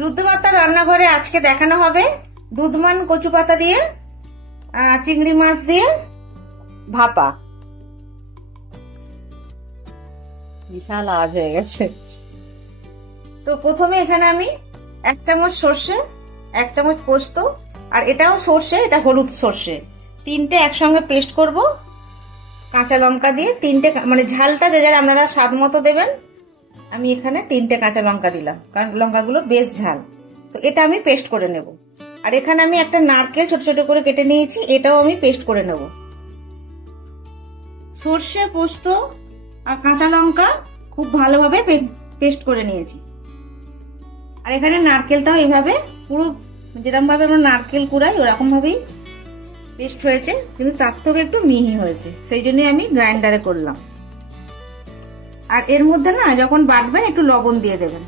রুদ্রপাতা রান্নাঘরে আজকে দেখানো হবে দুধমান কচু পাতা দিয়ে চিংড়ি মাছ দিয়ে ভাপা। বিশাল আওয়াজ হয়ে গেছে। তো প্রথমে এখানে আমি 1 চামচ সর্ষে, 1 চামচ পোস্ত, আর এটাও সর্ষে, এটা হলুদ সর্ষে, তিনটে একসঙ্গে পেস্ট করব। কাঁচা লঙ্কা দিয়ে তিনটে, মানে ঝালটা যে যার আপনারা স্বাদ মতো দেবেন। আমি এখানে 3টে কাঁচা লঙ্কা দিলাম, কারণ লঙ্কাগুলো বেশ ঝাল। তো এটা আমি পেস্ট করে নেব। আর এখানে আমি একটা নারকেল ছোট ছোট করে কেটে নিয়েছি, এটাও আমি পেস্ট করে নেব। সর্ষে, পোস্ত আর কাঁচা লঙ্কা খুব ভালোভাবে পেস্ট করে নিয়েছি। আর এখানে নারকেলটাও এইভাবে পুরো যেরকম ভাবে আমরা নারকেল কুড়াই ওরকম ভাবেই পেস্ট হয়েছে, কিন্তু তার থেকে একটু মিহি হয়েছে, সেই জন্যই আমি গ্রাইন্ডারে করলাম। আর এর মধ্যে না যখন বাটবেন একটু লবণ দিয়ে দেবেন।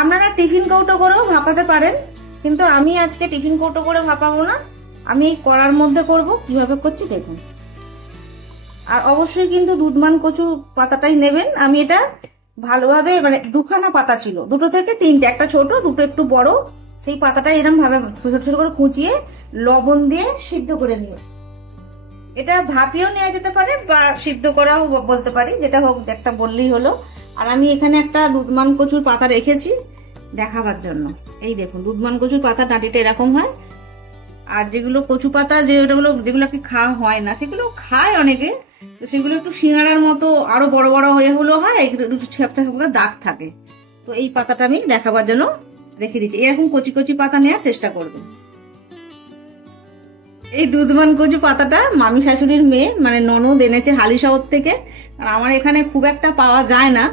আপনারা টিফিন কৌটো করেও ভাপাতে পারেন, কিন্তু আমি আজকে টিফিন কৌটো করে ভাপাবো না, আমি এই কড়ার মধ্যে করব। কিভাবে করছি দেখুন। আর অবশ্যই কিন্তু দুধমান কচু পাতাটাই নেবেন। আমি এটা ভালোভাবে, মানে দুখানা পাতা ছিল, দুটো থেকে তিনটে, একটা ছোট দুটো একটু বড়, সেই পাতাটা এরকম ভাবে ছোট ছোট করে কুচিয়ে লবণ দিয়ে সিদ্ধ করে নিয়ে, এটা ভাপিয়েও নেওয়া যেতে পারে বা সিদ্ধ করাও বলতে পারি, যেটা হোক একটা বললেই হলো। আর আমি এখানে একটা দুধমান কচুর পাতা রেখেছি দেখাবার জন্য। এই দেখুন, দুধমান কচুর পাতা ডাঁটিটা এরকম হয়। আর যেগুলো কচু পাতা যেগুলো কি খাওয়া হয় না, সেগুলো খায় অনেকে, তো সেগুলো একটু সিঙ্গাড়ার মতো আরো বড় বড় হয়ে হলো হয়, এগুলো একটু ছ্যাপটা ছ্যাপটা দাগ থাকে। তো এই পাতাটা আমি দেখাবার জন্য রেখে দিচ্ছি। এরকম কচি কচি পাতা নেওয়ার চেষ্টা করবেন। এই দুধমান কচু পাতাটা মামি শাশুড়ির মেয়ে, মানে ননদ এনেছে হালিশহর থেকে। আর আমার এখানে খুব একটা পাওয়া যায় না,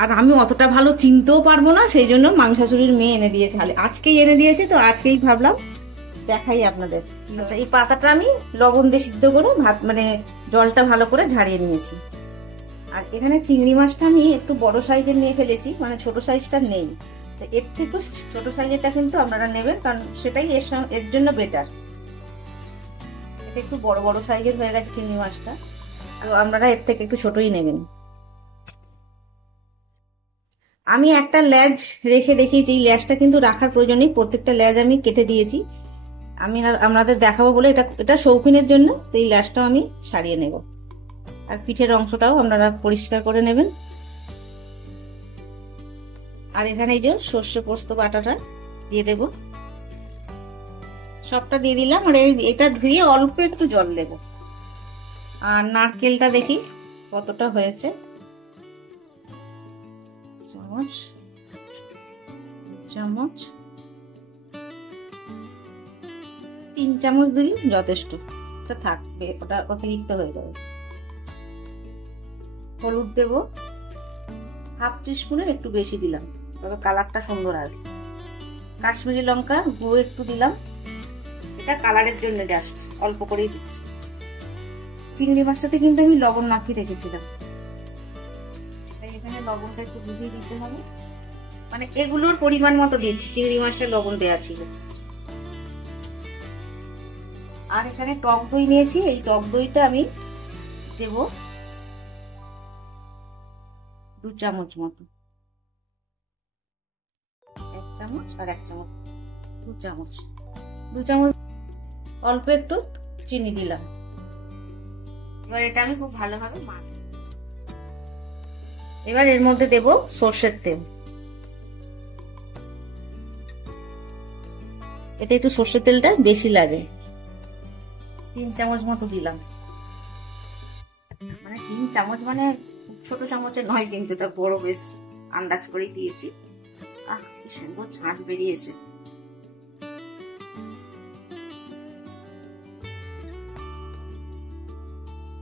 আর আমি অতটা ভালো চিনতেও পারবো না, সেই জন্য মামি শাশুড়ির মেয়ে এনে দিয়েছে, আজকেই এনে দিয়েছে। তো আজকেই ভাবলাম দেখাই আপনাদের। আচ্ছা, এই পাতাটা আমি লবণ দিয়ে সিদ্ধ করে মানে জলটা ভালো করে ঝাড়িয়ে নিয়েছি। আর এখানে চিংড়ি মাছটা আমি একটু বড় সাইজের নিয়ে ফেলেছি, মানে ছোট সাইজটা নেই। তো এর থেকে ছোট সাইজেরটা কিন্তু আপনারা নেবেন, কারণ সেটাই এর জন্য বেটার। এটা একটু বড় বড় সাইজের হয়ে গেছে চিংড়ি মাছটা, তো আপনারা এর থেকে একটু ছোটই নেবেন। আমি একটা লেজ রেখে দেখিয়েছি, এই লেজটা কিন্তু রাখার প্রয়োজন নেই, প্রত্যেকটা লেজ আমি কেটে দিয়েছি। আমি আপনাদের দেখাবো বলে এটা শৌখিনের জন্য, তো এই লেজটাও আমি ছাড়িয়ে নেব। আর পিঠের অংশটাও আপনারা পরিষ্কার করে নেবেন। আর এখানে এই যে সর্ষে পোস্ত বাটাটা দিয়ে দেব, সবটা দিয়ে দিলাম। আর এটা ধুয়ে অল্প একটু জল দেব। আর নারকেলটা দেখি কতটা হয়েছে, চামচ, চামচ, 3 চামচ দিলে যথেষ্ট, এটা থাকবে, ওটা অতিরিক্ত হয়ে যাবে। হলুদ দেব হাফ টিস্পুনের একটু বেশি দিলাম, তবে কালারটা সুন্দর আসবে। কাশ্মীরি লঙ্কা গুঁড়ো একটু দিলাম, এটা কালারের জন্য জাস্ট অল্প করেই দিচ্ছি। চিংড়ি মাছটাতে কিন্তু আমি লবণ মাখিয়ে রেখেছিলাম, তাই এখানে লবণটা একটু বুঝিয়ে দিতে হবে, মানে এগুলোর পরিমাণ মতো দিচ্ছি, চিংড়ি মাছটা লবণ দেওয়া ছিল। আর এখানে টক দই নিয়েছি, এই টক দইটা আমি দেব 2 চামচ মতো, 1 চামচ আর 1 চামচ, 2 চামচ, 2 চামচ। অল্প একটু চিনি দিলাম। এবার এটা আমি খুব ভালোভাবে মাখবো। এবার এর মধ্যে দেব সর্ষের তেল, এটা একটু সর্ষের তেলটা বেশি লাগে, 3 চামচ মতো দিলাম। মানে 3 চামচ, মানে ছোট চামচে নয় কিন্তু, এটা বড়, বেশ আন্দাজ করেই দিয়েছি। কি সুন্দর ছাঁচ বেরিয়েছে।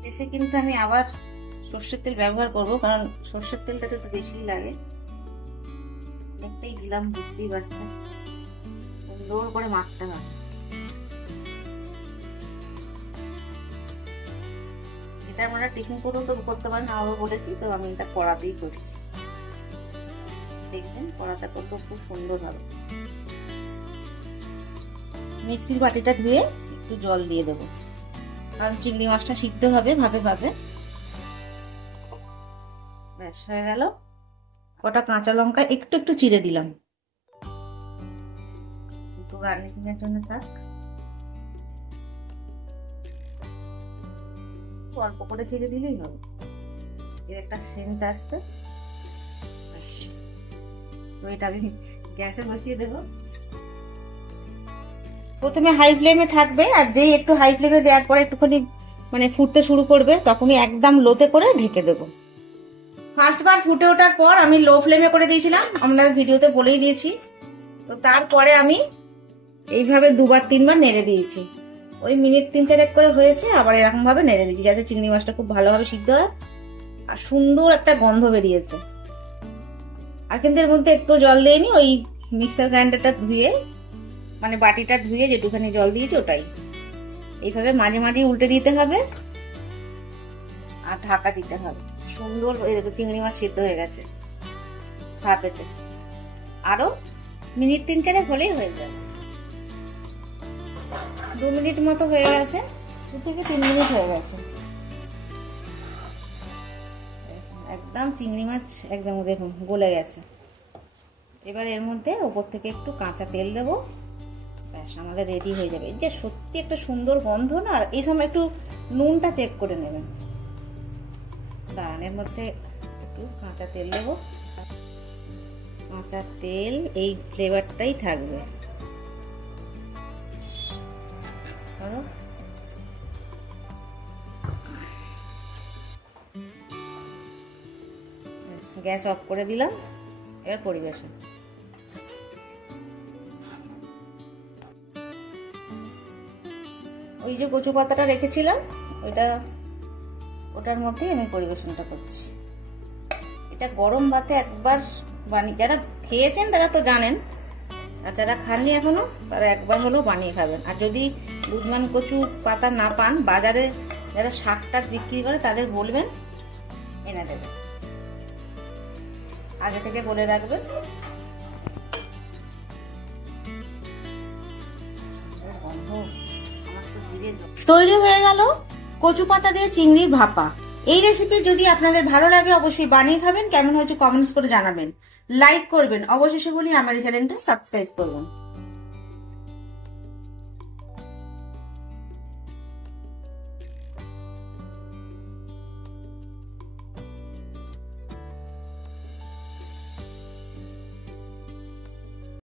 এসে কিন্তু আমি আবার সর্ষের তেল ব্যবহার করব, কারণ সর্ষের তেলটা একটু বেশি লাগে। অনেকটাই দিলাম, বুঝতেই পারছেন, সুন্দর করে মাখতে হবে। এটা আমরা টিফিন করেও তো করতে পারেন, আরও বলেছি, তো আমি এটা কড়াতেই করছি। দেখবেন কড়াটা কত খুব সুন্দর হবে। মিক্সির বাটিটা ধুয়ে একটু জল দিয়ে দেবো, কারণ চিংড়ি মাছটা সিদ্ধ হবে ভাবে ভাবে। ব্যাস হয়ে গেল। কটা কাঁচা লঙ্কা একটু একটু চিড়ে দিলাম, একটু গার্নিশিং এর জন্য থাক। অল্প করে চিড়ে দিলেই হবে, এর একটা সেন্ট আসবে। তো এটা আমি গ্যাসে বসিয়ে দেবো। প্রথমে হাই ফ্লেমে থাকবে, আর যেই একটু হাই ফ্লেমে দেওয়ার পরে একটুখানি মানে ফুটতে শুরু করবে তখনই একদম লোতে করে ঢেকে দেবো। ফার্স্ট বার ফুটে ওঠার পর আমি লো ফ্লেমে করে দিয়েছিলাম, আমরা ভিডিওতে বলেই দিয়েছি। তো তারপরে আমি এইভাবে 2-3 বার নেড়ে দিয়েছি, ওই মিনিট 3-4 করে হয়েছে। আবার এরকম ভাবে নেড়ে দিয়েছি যাতে চিংড়ি মাছটা খুব ভালোভাবে সিদ্ধ হয় আর সুন্দর একটা গন্ধ বেরিয়েছে। আর কিন্তু এর মধ্যে একটু জল দিইনি, ওই মিক্সার গ্রাইন্ডারটা ধুয়ে মানে বাটিটা ধুয়ে যেটুখানি জল দিয়েছি ওটাই। এইভাবে মাঝে মাঝে উল্টে দিতে হবে আর ঢাকা দিতে হবে। সুন্দর চিংড়ি মাছ সিদ্ধ হয়ে গেছে ভাপেতে, আরো মিনিট 3-4 হলেই হয়ে যাবে। 2 মিনিট মতো হয়ে গেছে, 2 থেকে 3 মিনিট হয়ে গেছে। একদম চিংড়ি মাছ একদম দেখুন গলে গেছে। এবার এর মধ্যে ওপর থেকে একটু কাঁচা তেল দেবো, ব্যাস আমাদের রেডি হয়ে যাবে। যে সত্যি একটা সুন্দর গন্ধ না। আর এই সময় একটু নুনটা চেক করে নেবেন। দাঁড়ান, এর মধ্যে একটু কাঁচা তেল দেবো, কাঁচা তেল এই ফ্লেভারটাই থাকবে। গ্যাস অফ করে দিলাম, এবার পরিবেশন। ওই যে কচু পাতাটা রেখেছিলাম ওটার মধ্যেই আমি পরিবেশনটা করছি। এটা গরম ভাতে একবার বানিয়ে, যারা খেয়েছেন তারা তো জানেন, আর যারা খাননি এখনো তারা একবার হলেও বানিয়ে খাবেন। আর যদি দুধমান কচু পাতা না পান, বাজারে যারা শাকটা বিক্রি করে তাদের বলবেন এনে দেবে, আগে থেকে বলে রাখবেন। তৈরি হয়ে গেল কচু পাতা দিয়ে চিংড়ির ভাপা। এই রেসিপি যদি আপনাদের ভালো লাগে অবশ্যই বানিয়ে খাবেন। কেমন হয়েছে কমেন্টস করে জানাবেন, লাইক করবেন। অবশেষে বলি আমার এই চ্যানেলটা সাবস্ক্রাইব করবেন।